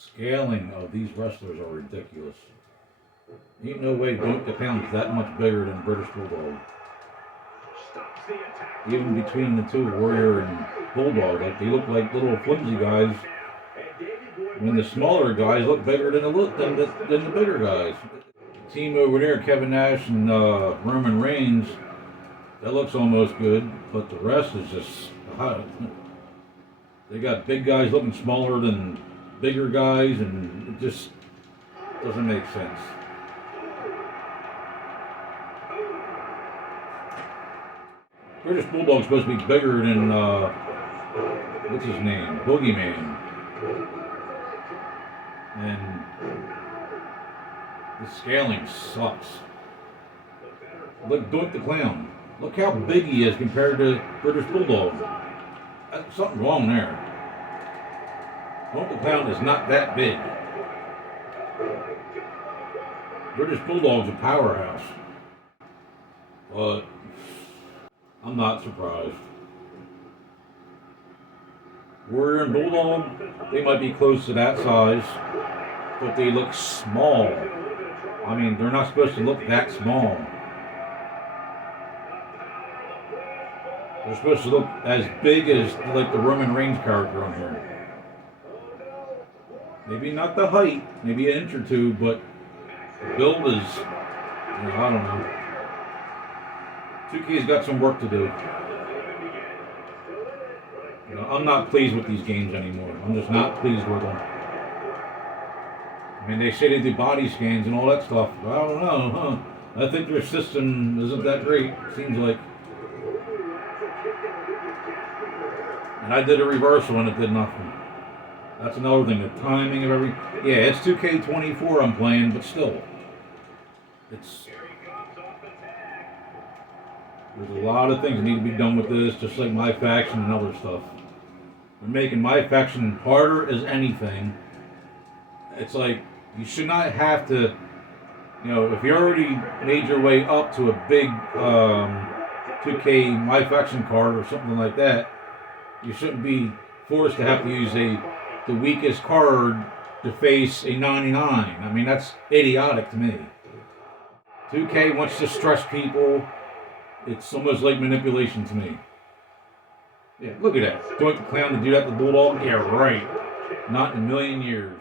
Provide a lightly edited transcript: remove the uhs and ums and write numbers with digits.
Scaling of these wrestlers are ridiculous. Ain't no way Doink the Clown's that much bigger than British Bulldog. Even between the two, Warrior and Bulldog, like they look like little flimsy guys. When the smaller guys look bigger than the bigger guys. The team over there, Kevin Nash and Roman Reigns, that looks almost good, but the rest is just they got big guys looking smaller than bigger guys, and it just doesn't make sense. British Bulldog's supposed to be bigger than what's his name, Boogeyman, and the scaling sucks. Look, Doink the Clown. Look how big he is compared to British Bulldog. That's something wrong there. Doink the Clown is not that big. British Bulldog's a powerhouse. But I'm not surprised. Warrior and Bulldog, they might be close to that size, but they look small. I mean, they're not supposed to look that small. They're supposed to look as big as like the Roman Reigns character on here. Maybe not the height, maybe an inch or two, but the build is, I don't know. 2K's got some work to do. I'm not pleased with these games anymore. I'm just not pleased with them. I mean, they say they do body scans and all that stuff. I don't know, I think their system isn't that great, seems like. And I did a reversal and it did nothing. That's another thing, the timing of every... Yeah, it's 2K24 I'm playing, but still. There's a lot of things that need to be done with this, just like My Faction and other stuff. They're making My Faction harder as anything. It's like, you should not have to, if you already made your way up to a big 2K My Faction card or something like that, you shouldn't be forced to have to use the weakest card to face a 99. I mean, that's idiotic to me. 2K wants to stress people. It's almost like manipulation to me. Yeah, look at that. Doink the Clown to do that to Bulldog? Yeah, right. Not in a million years.